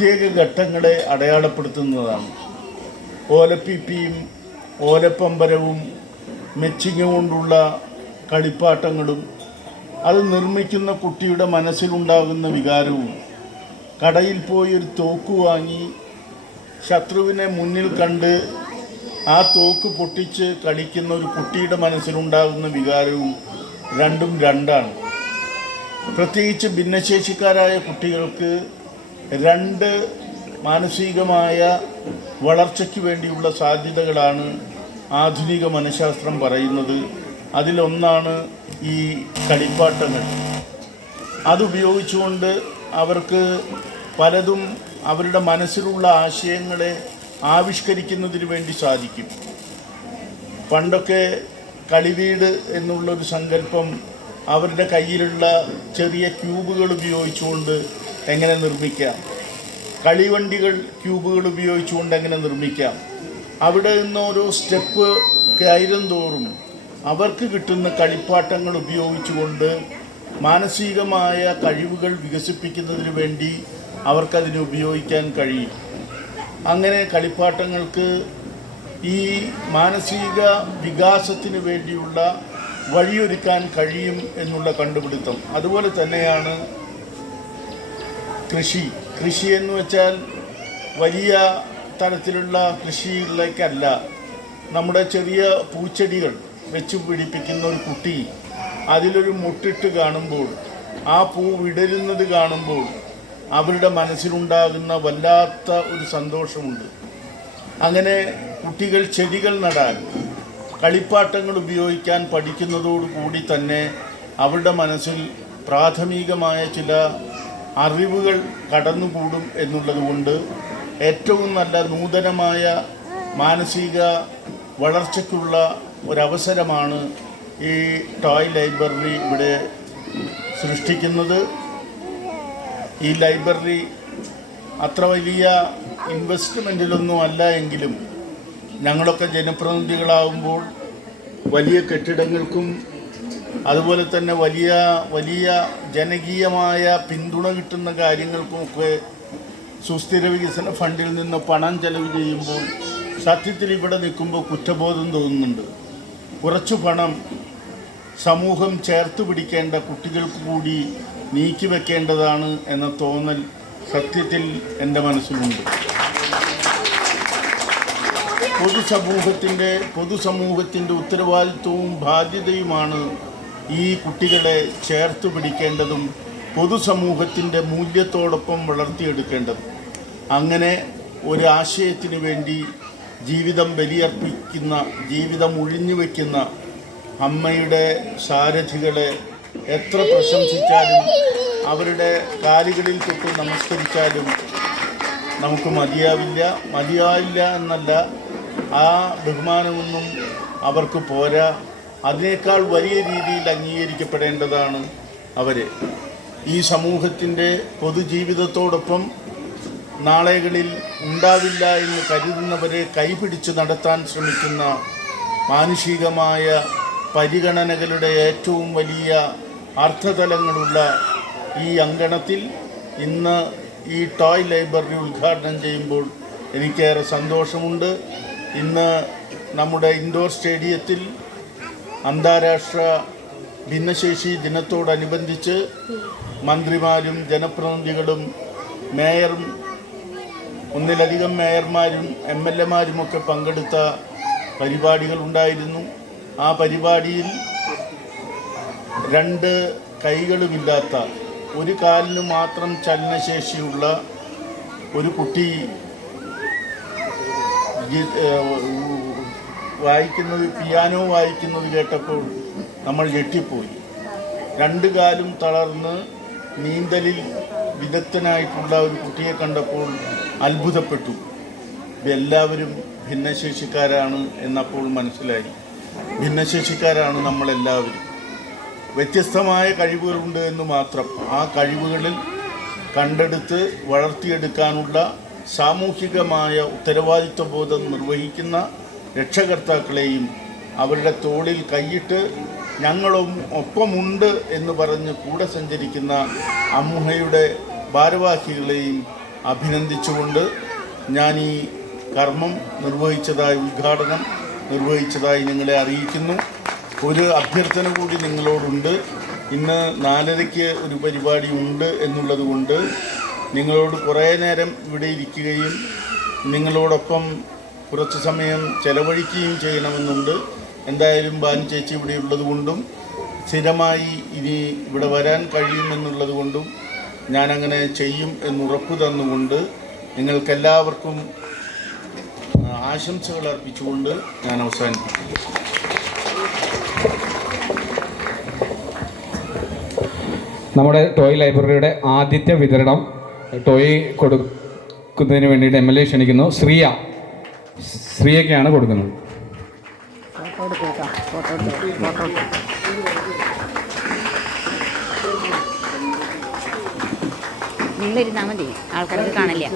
പ്രത്യേക ഘട്ടങ്ങളെ അടയാളപ്പെടുത്തുന്നതാണ്. ഓലപ്പിപ്പിയും ഓലപ്പമ്പരവും മെച്ചിങ്ങ കൊണ്ടുള്ള കളിപ്പാട്ടങ്ങളും അത് നിർമ്മിക്കുന്ന കുട്ടിയുടെ മനസ്സിലുണ്ടാകുന്ന വികാരവും, കടയിൽ പോയി ഒരു തോക്ക് വാങ്ങി ശത്രുവിനെ മുന്നിൽ കണ്ട് ആ തോക്ക് പൊട്ടിച്ച് കളിക്കുന്ന ഒരു കുട്ടിയുടെ മനസ്സിലുണ്ടാകുന്ന വികാരവും രണ്ടും രണ്ടാണ്. പ്രത്യേകിച്ച് ഭിന്നശേഷിക്കാരായ കുട്ടികൾക്ക് രണ്ട് മാനസികമായ വളർച്ചയ്ക്ക് വേണ്ടിയുള്ള സാധ്യതകളാണ് ആധുനിക മനഃശാസ്ത്രം പറയുന്നത്. അതിലൊന്നാണ് ഈ കളിപ്പാട്ടങ്ങൾ. അതുപയോഗിച്ചുകൊണ്ട് അവർക്ക് പലതും അവരുടെ മനസ്സിലുള്ള ആശയങ്ങളെ ആവിഷ്കരിക്കുന്നതിന് വേണ്ടി സാധിക്കും. പണ്ടൊക്കെ കളിവീട് എന്നുള്ളൊരു സങ്കല്പം അവരുടെ കയ്യിലുള്ള ചെറിയ ക്യൂബുകൾ ഉപയോഗിച്ചുകൊണ്ട് എങ്ങനെ നിർമ്മിക്കാം, കളിവണ്ടികൾ ക്യൂബുകൾ ഉപയോഗിച്ചുകൊണ്ട് എങ്ങനെ നിർമ്മിക്കാം, അവിടെ നിന്ന് ഓരോ സ്റ്റെപ്പ് കയറും തോറും അവർക്ക് കിട്ടുന്ന കളിപ്പാട്ടങ്ങൾ ഉപയോഗിച്ചുകൊണ്ട് മാനസികമായ കഴിവുകൾ വികസിപ്പിക്കുന്നതിന് വേണ്ടി അവർക്കതിനെ ഉപയോഗിക്കാൻ കഴിയും. അങ്ങനെ കളിപ്പാട്ടങ്ങൾക്ക് ഈ മാനസിക വികാസത്തിന് വേണ്ടിയുള്ള വഴിയൊരുക്കാൻ കഴിയും എന്നുള്ള കണ്ടുപിടുത്തം. അതുപോലെ തന്നെയാണ് കൃഷി എന്ന് വെച്ചാൽ വലിയ തരത്തിലുള്ള കൃഷിയിലേക്കല്ല, നമ്മുടെ ചെറിയ പൂച്ചെടികൾ വെച്ച് പിടിപ്പിക്കുന്ന ഒരു കുട്ടി അതിലൊരു മുട്ടിട്ട് കാണുമ്പോൾ, ആ പൂ വിടരുന്നത് കാണുമ്പോൾ അവരുടെ മനസ്സിലുണ്ടാകുന്ന വല്ലാത്ത ഒരു സന്തോഷമുണ്ട്. അങ്ങനെ കുട്ടികൾ ചെടികൾ നടാൻ കളിപ്പാട്ടങ്ങൾ ഉപയോഗിക്കാൻ പഠിക്കുന്നതോടുകൂടി തന്നെ അവരുടെ മനസ്സിൽ പ്രാഥമികമായ ചില അറിവുകൾ കടന്നുകൂടും എന്നുള്ളതുകൊണ്ട് ഏറ്റവും നല്ല നൂതനമായ മാനസിക വളർച്ചയ്ക്കുള്ള ഒരവസരമാണ് ഈ ടോയ് ലൈബ്രറി ഇവിടെ സൃഷ്ടിക്കുന്നത്. ഈ ലൈബ്രറി അത്ര വലിയ ഇൻവെസ്റ്റ്മെൻറ്റിലൊന്നും അല്ല എങ്കിലും ഞങ്ങളൊക്കെ ജനപ്രതിനിധികളാവുമ്പോൾ വലിയ കെട്ടിടങ്ങൾക്കും അതുപോലെ തന്നെ വലിയ വലിയ ജനകീയമായ പിന്തുണ കിട്ടുന്ന കാര്യങ്ങൾക്കുമൊക്കെ സുസ്ഥിര വികസന ഫണ്ടിൽ നിന്ന് പണം ചെലവ് ചെയ്യുമ്പോൾ സത്യത്തിൽ ഇവിടെ നിൽക്കുമ്പോൾ കുറ്റബോധം തോന്നുന്നുണ്ട്. കുറച്ചു പണം സമൂഹം ചേർത്ത് പിടിക്കേണ്ട കുട്ടികൾക്ക് കൂടി നീക്കി വെക്കേണ്ടതാണ് എന്ന തോന്നൽ സത്യത്തിൽ എൻ്റെ മനസ്സിലുണ്ട്. പൊതുസമൂഹത്തിൻ്റെ ഉത്തരവാദിത്വവും ബാധ്യതയുമാണ് ഈ കുട്ടികളെ ചേർത്ത് പിടിക്കേണ്ടതും പൊതുസമൂഹത്തിൻ്റെ മൂല്യത്തോടൊപ്പം വളർത്തിയെടുക്കേണ്ടതും. അങ്ങനെ ഒരു ആശയത്തിന് വേണ്ടി ജീവിതം ബലിയർപ്പിക്കുന്ന, ജീവിതം ഒഴിഞ്ഞു വയ്ക്കുന്ന അമ്മയുടെ സാരഥികളെ എത്ര പ്രശംസിച്ചാലും അവരുടെ കാലുകളിൽ തൊട്ട് നമസ്കരിച്ചാലും നമുക്ക് മതിയാവില്ല എന്നല്ല, ആ ബഹുമാനമൊന്നും അവർക്ക് പോരാ. അതിനേക്കാൾ വലിയ രീതിയിൽ അംഗീകരിക്കപ്പെടേണ്ടതാണ് അവരെ. ഈ സമൂഹത്തിൻ്റെ പൊതുജീവിതത്തോടൊപ്പം നാളെകളിൽ ഉണ്ടാവില്ല എന്ന് കരുതുന്നവരെ കൈപിടിച്ച് നടത്താൻ ശ്രമിക്കുന്ന മാനുഷികമായ പരിഗണനകളുടെ ഏറ്റവും വലിയ അർത്ഥതലങ്ങളുള്ള ഈ അങ്കണത്തിൽ ഇന്ന് ഈ ടോയ് ലൈബ്രറി ഉദ്ഘാടനം ചെയ്യുമ്പോൾ എനിക്കേറെ സന്തോഷമുണ്ട്. ഇന്ന് നമ്മുടെ ഇൻഡോർ സ്റ്റേഡിയത്തിൽ അന്താരാഷ്ട്ര ഭിന്നശേഷി ദിനത്തോടനുബന്ധിച്ച് മന്ത്രിമാരും ജനപ്രതിനിധികളും മേയറും ഒന്നിലധികം മേയർമാരും MLA-മാരുമൊക്കെ പങ്കെടുത്ത പരിപാടികളുണ്ടായിരുന്നു. ആ പരിപാടിയിൽ രണ്ട് കൈകളുമില്ലാത്ത, ഒരു കാലിന് മാത്രം ചലനശേഷിയുള്ള ഒരു കുട്ടി പിയാനോ വായിക്കുന്നത് കേട്ടപ്പോൾ നമ്മൾ ഞെട്ടിപ്പോയി. രണ്ട് കാലും തളർന്ന് നീന്തലിൽ വിദഗ്ധനായിട്ടുള്ള ഒരു കുട്ടിയെ കണ്ടപ്പോൾ അത്ഭുതപ്പെട്ടു. എല്ലാവരും ഭിന്നശേഷിക്കാരാണ് എന്നപ്പോൾ മനസ്സിലായി. ഭിന്നശേഷിക്കാരാണ് നമ്മളെല്ലാവരും. വ്യത്യസ്തമായ കഴിവുകളുണ്ട് എന്ന് മാത്രം. ആ കഴിവുകളിൽ കണ്ടെടുത്ത് വളർത്തിയെടുക്കാനുള്ള സാമൂഹികമായ ഉത്തരവാദിത്വബോധം നിർവഹിക്കുന്ന രക്ഷകർത്താക്കളെയും അവരുടെ തോളിൽ കൈയിട്ട് ഞങ്ങളും ഒപ്പമുണ്ട് എന്ന് പറഞ്ഞ് കൂടെ സഞ്ചരിക്കുന്ന അമ്മയുടെ ഭാരവാഹികളെയും അഭിനന്ദിച്ചുകൊണ്ട് ഞാൻ ഈ കർമ്മം നിർവഹിച്ചതായി, ഉദ്ഘാടനം നിർവഹിച്ചതായി നിങ്ങളെ അറിയിക്കുന്നു. ഒരു അഭ്യർത്ഥന കൂടി നിങ്ങളോടുണ്ട്. ഇന്ന് 4:30 ഒരു പരിപാടി ഉണ്ട് എന്നുള്ളത് കൊണ്ട് നിങ്ങളോട് കുറേ നേരം ഇവിടെ ഇരിക്കുകയും നിങ്ങളോടൊപ്പം കുറച്ച് സമയം ചെലവഴിക്കുകയും ചെയ്യണമെന്നുണ്ട്. എന്തായാലും ബാൻ ചേച്ചി ഇവിടെ ഉള്ളത് കൊണ്ടും സ്ഥിരമായി ഇനി ഇവിടെ വരാൻ കഴിയുമെന്നുള്ളത് കൊണ്ടും ഞാനങ്ങനെ ചെയ്യും എന്നുറപ്പ് തന്നുകൊണ്ട് നിങ്ങൾക്കെല്ലാവർക്കും ആശംസകൾ അർപ്പിച്ചുകൊണ്ട് ഞാൻ അവസാനിപ്പിക്കുന്നു. നമ്മുടെ ടോയ് ലൈബ്രറിയുടെ ആദ്യത്തെ വിതരണം ടോയ് കൊടുക്കുന്നതിന് വേണ്ടിയിട്ട് MLA ക്ഷണിക്കുന്നു. ശ്രീയക്കാണ് കൊടുക്കുന്നത്. നിങ്ങളിരുന്നാൽ മതി, ആൾക്കാർക്ക് കാണില്ല.